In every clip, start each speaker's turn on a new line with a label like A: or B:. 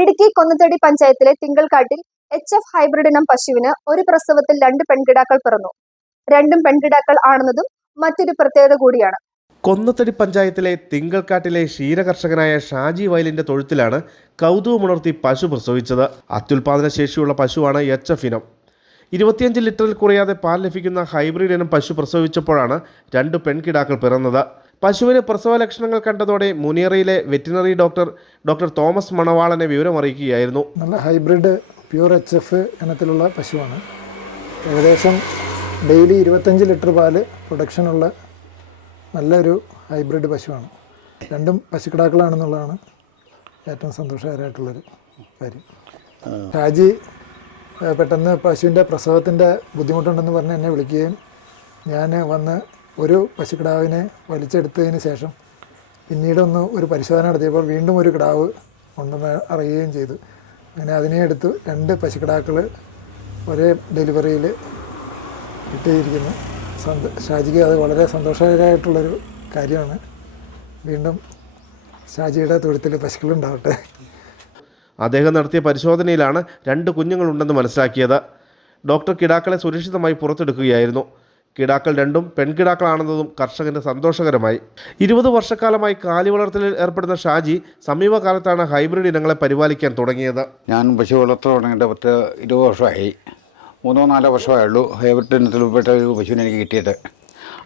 A: ഇടുക്കി കൊന്നത്തടി പഞ്ചായത്തിലെ തിങ്കൾക്കാട്ടിൽ H F hybrid ഇനം പശുവിന് ഒരു പ്രസവത്തിൽ രണ്ട് പെൺകിടാക്കൾ പിറന്നു. രണ്ടും പെൺകിടാക്കൾ ആണെന്നതും മറ്റൊരു പ്രത്യേകത കൂടിയാണ്.
B: കൊന്നത്തടി പഞ്ചായത്തിലെ തിങ്കൾക്കാട്ടിലെ ക്ഷീരകർഷകനായ ഷാജി വയലിന്റെ തൊഴുത്തിലാണ് കൗതുകമുണർത്തി പശു പ്രസവിച്ചത്. അത്യുൽപാദന ശേഷിയുള്ള പശുവാണ് എച്ച് എഫ് ഇനം. ഇരുപത്തിയഞ്ച് ലിറ്ററിൽ കുറയാതെ പാൽ ലഭിക്കുന്ന ഹൈബ്രിഡ് ഇനം പശു പ്രസവിച്ചപ്പോഴാണ് രണ്ട് പെൺകിടാക്കൾ പിറന്നത്. പശുവിന് പ്രസവ ലക്ഷണങ്ങൾ കണ്ടതോടെ മുനിയറയിലെ വെറ്റിനറി ഡോക്ടർ ഡോക്ടർ തോമസ് മണവാളനെ വിവരമറിയിക്കുകയായിരുന്നു
C: നല്ല ഹൈബ്രിഡ് പ്യൂർ എച്ച് എഫ് ഇനത്തിലുള്ള പശുവാണ്. ഏകദേശം ഡെയിലി ഇരുപത്തഞ്ച് ലിറ്റർ പാൽ പ്രൊഡക്ഷനുള്ള നല്ലൊരു ഹൈബ്രിഡ് പശുവാണ്. രണ്ടും പശുക്കിടാക്കളാണെന്നുള്ളതാണ് ഏറ്റവും സന്തോഷകരമായിട്ടുള്ളൊരു കാര്യം. ഏഹ്, പെട്ടെന്ന് പശുവിന്റെ പ്രസവത്തിന്റെ ബുദ്ധിമുട്ടുണ്ടെന്ന് പറഞ്ഞ് എന്നെ വിളിക്കുകയും ഞാൻ വന്ന് ഒരു പശുക്കിടാവിനെ വലിച്ചെടുത്തതിന് ശേഷം പിന്നീടൊന്ന് ഒരു പരിശോധന നടത്തിയപ്പോൾ വീണ്ടും ഒരു കിടാവ് ഉണ്ടെന്ന് അറിയുകയും ചെയ്തു. അങ്ങനെ അതിനെ എടുത്ത് രണ്ട് പശുക്കിടാക്കൾ ഒരേ ഡെലിവറിയിൽ കിട്ടിയിരിക്കുന്നു. സന്ത ഷാജിക്ക് അത് വളരെ സന്തോഷകരമായിട്ടുള്ളൊരു കാര്യമാണ്. വീണ്ടും ഷാജിയുടെ തൊഴുത്തിൽ പശുക്കളുണ്ടാവട്ടെ.
B: അദ്ദേഹം നടത്തിയ പരിശോധനയിലാണ് രണ്ട് കുഞ്ഞുങ്ങളുണ്ടെന്ന് മനസ്സിലാക്കിയത്. ഡോക്ടർ കിടാക്കളെ സുരക്ഷിതമായി പുറത്തെടുക്കുകയായിരുന്നു. കിടാക്കൾ രണ്ടും പെൺകിടാക്കളാണെന്നതും കർഷകന് സന്തോഷകരമായി. ഇരുപത് വർഷക്കാലമായി കാലി വളർത്തലിൽ ഏർപ്പെടുന്ന ഷാജി സമീപകാലത്താണ് ഹൈബ്രിഡ് ഇനങ്ങളെ പരിപാലിക്കാൻ തുടങ്ങിയത്.
D: ഞാൻ പശു വളർത്തൽ തുടങ്ങിയിട്ട് പത്ത് ഇരുപത് വർഷമായി. മൂന്നോ നാലോ വർഷമേ ഉള്ളൂ ഹൈബ്രിഡ് ഇനത്തിൽപ്പെട്ട ഒരു പശുവിനെ എനിക്ക് കിട്ടിയത്.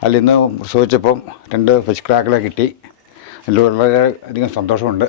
D: അതിൽ ഇന്ന് പ്രസവിച്ചപ്പം രണ്ട് പശുക്കിടാക്കളെ കിട്ടി. അതിൽ വളരെ അധികം സന്തോഷമുണ്ട്.